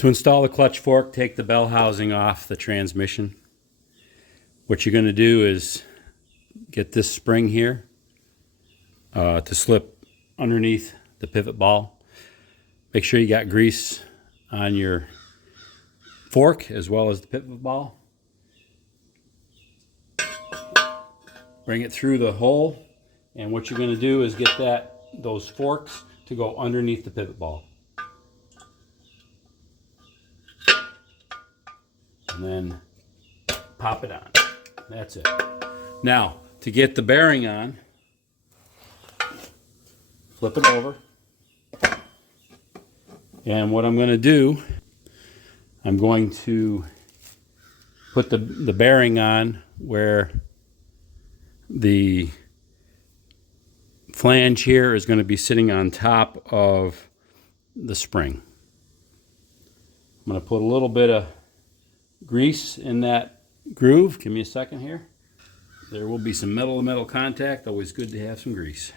To install the clutch fork, take the bell housing off the transmission. What you're going to do is get this spring here to slip underneath the pivot ball. Make sure you got grease on your fork as well as the pivot ball. Bring it through the hole, and what you're going to do is get those forks to go underneath the pivot ball. And then pop it on. That's it. Now, to get the bearing on, flip it over. And what I'm going to do, I'm going to put the bearing on where the flange here is going to be sitting on top of the spring. I'm going to put a little bit of grease in that groove. Give me a second here. There will be some metal to metal contact. Always good to have some grease.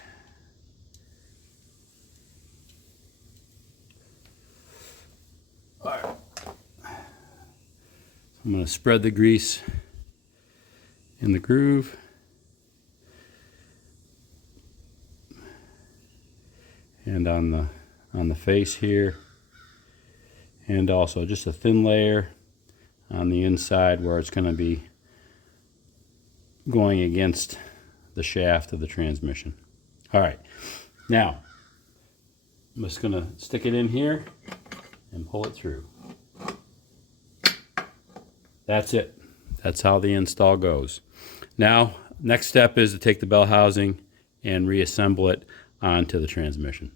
All right. I'm going to spread the grease in the groove. And on the face here, and also just a thin layer on the inside where it's going to be going against the shaft of the transmission. All right, now I'm just going to stick it in here and pull it through. That's it. That's how the install goes. Now, next step is to take the bell housing and reassemble it onto the transmission.